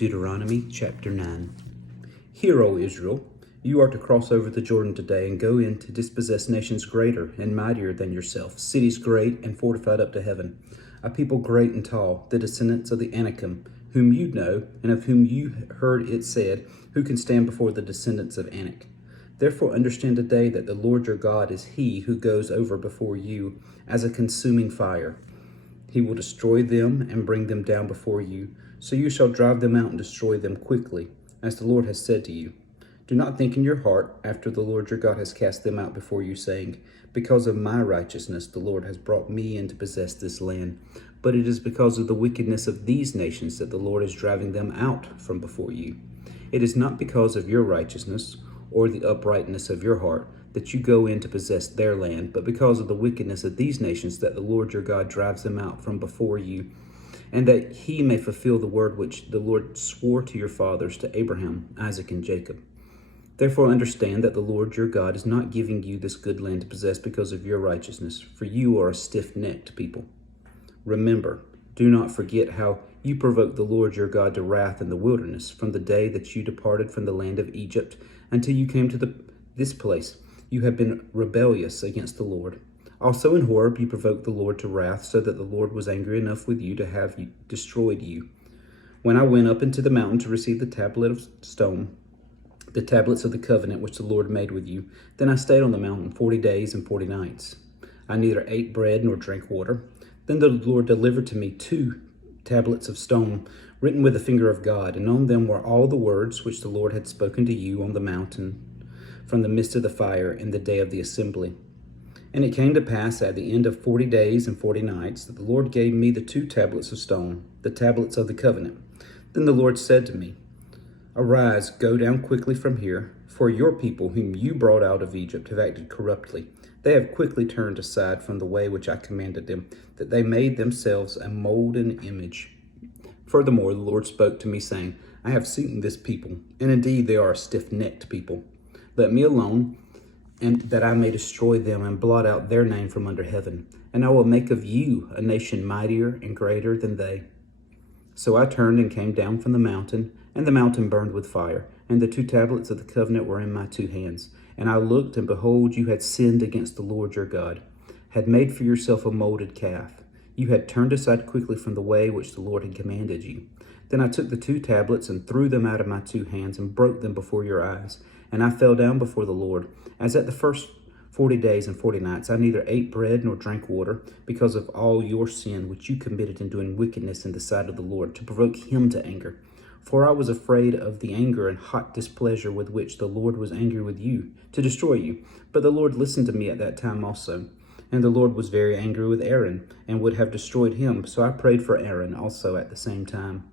Deuteronomy chapter 9. Hear, O Israel, you are to cross over the Jordan today and go in to dispossess nations greater and mightier than yourself, cities great and fortified up to heaven, a people great and tall, the descendants of the Anakim, whom you know and of whom you heard it said, who can stand before the descendants of Anak. Therefore understand today that the Lord your God is he who goes over before you as a consuming fire. He will destroy them and bring them down before you. So you shall drive them out and destroy them quickly, as the Lord has said to you. Do not think in your heart, after the Lord your God has cast them out before you, saying, because of my righteousness the Lord has brought me in to possess this land. But it is because of the wickedness of these nations that the Lord is driving them out from before you. It is not because of your righteousness or the uprightness of your heart that you go in to possess their land, but because of the wickedness of these nations that the Lord your God drives them out from before you, and that he may fulfill the word which the Lord swore to your fathers, to Abraham, Isaac, and Jacob. Therefore understand that the Lord your God is not giving you this good land to possess because of your righteousness, for you are a stiff-necked people. Remember, do not forget how you provoked the Lord your God to wrath in the wilderness, from the day that you departed from the land of Egypt until you came to this place. You have been rebellious against the Lord. Also in Horeb you provoked the Lord to wrath, so that the Lord was angry enough with you to have destroyed you. When I went up into the mountain to receive the tablet of stone, the tablets of the covenant which the Lord made with you, then I stayed on the mountain 40 days and 40 nights. I neither ate bread nor drank water. Then the Lord delivered to me 2 tablets of stone, written with the finger of God, and on them were all the words which the Lord had spoken to you on the mountain from the midst of the fire in the day of the assembly. And it came to pass at the end of 40 days and 40 nights that the Lord gave me the 2 tablets of stone, the tablets of the covenant. Then the Lord said to me, Arise, go down quickly from here, for your people whom you brought out of Egypt have acted corruptly. They have quickly turned aside from the way which I commanded them, that they made themselves a mold and image. Furthermore, the Lord spoke to me, saying, I have seen this people, and indeed they are a stiff-necked people. Let me alone, and that I may destroy them and blot out their name from under heaven. And I will make of you a nation mightier and greater than they. So I turned and came down from the mountain, and the mountain burned with fire, and the 2 tablets of the covenant were in my 2 hands. And I looked, and behold, you had sinned against the Lord your God, had made for yourself a molded calf. You had turned aside quickly from the way which the Lord had commanded you. Then I took the 2 tablets and threw them out of my 2 hands and broke them before your eyes. And I fell down before the Lord. As at the first 40 days and 40 nights, I neither ate bread nor drank water, because of all your sin which you committed in doing wickedness in the sight of the Lord, to provoke him to anger. For I was afraid of the anger and hot displeasure with which the Lord was angry with you, to destroy you. But the Lord listened to me at that time also. And the Lord was very angry with Aaron, and would have destroyed him. So I prayed for Aaron also at the same time.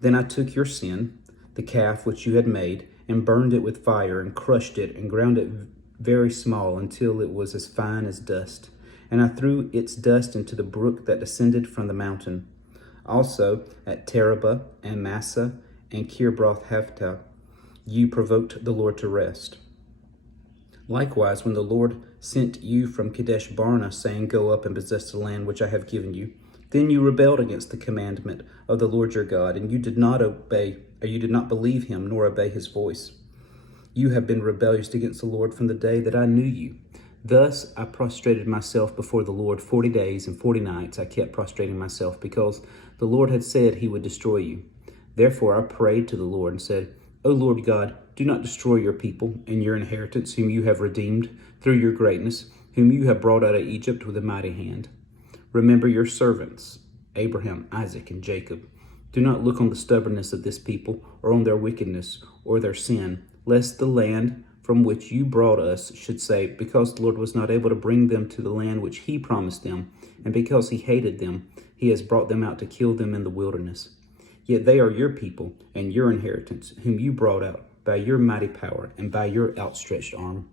Then I took your sin, the calf which you had made, and burned it with fire, and crushed it, and ground it very small, until it was as fine as dust. And I threw its dust into the brook that descended from the mountain. Also at Terabah and Massa and Kirbroth-Hattaavah you provoked the Lord to rest. Likewise, when the Lord sent you from Kadesh Barnea, saying, Go up and possess the land which I have given you, then you rebelled against the commandment of the Lord your God, and you did not believe him, nor obey his voice. You have been rebellious against the Lord from the day that I knew you. Thus I prostrated myself before the Lord 40 days and 40 nights. I kept prostrating myself, because the Lord had said he would destroy you. Therefore I prayed to the Lord and said, O Lord God, do not destroy your people and your inheritance, whom you have redeemed through your greatness, whom you have brought out of Egypt with a mighty hand. Remember your servants, Abraham, Isaac, and Jacob. Do not look on the stubbornness of this people, or on their wickedness, or their sin, lest the land from which you brought us should say, because the Lord was not able to bring them to the land which he promised them, and because he hated them, he has brought them out to kill them in the wilderness. Yet they are your people and your inheritance, whom you brought out by your mighty power and by your outstretched arm.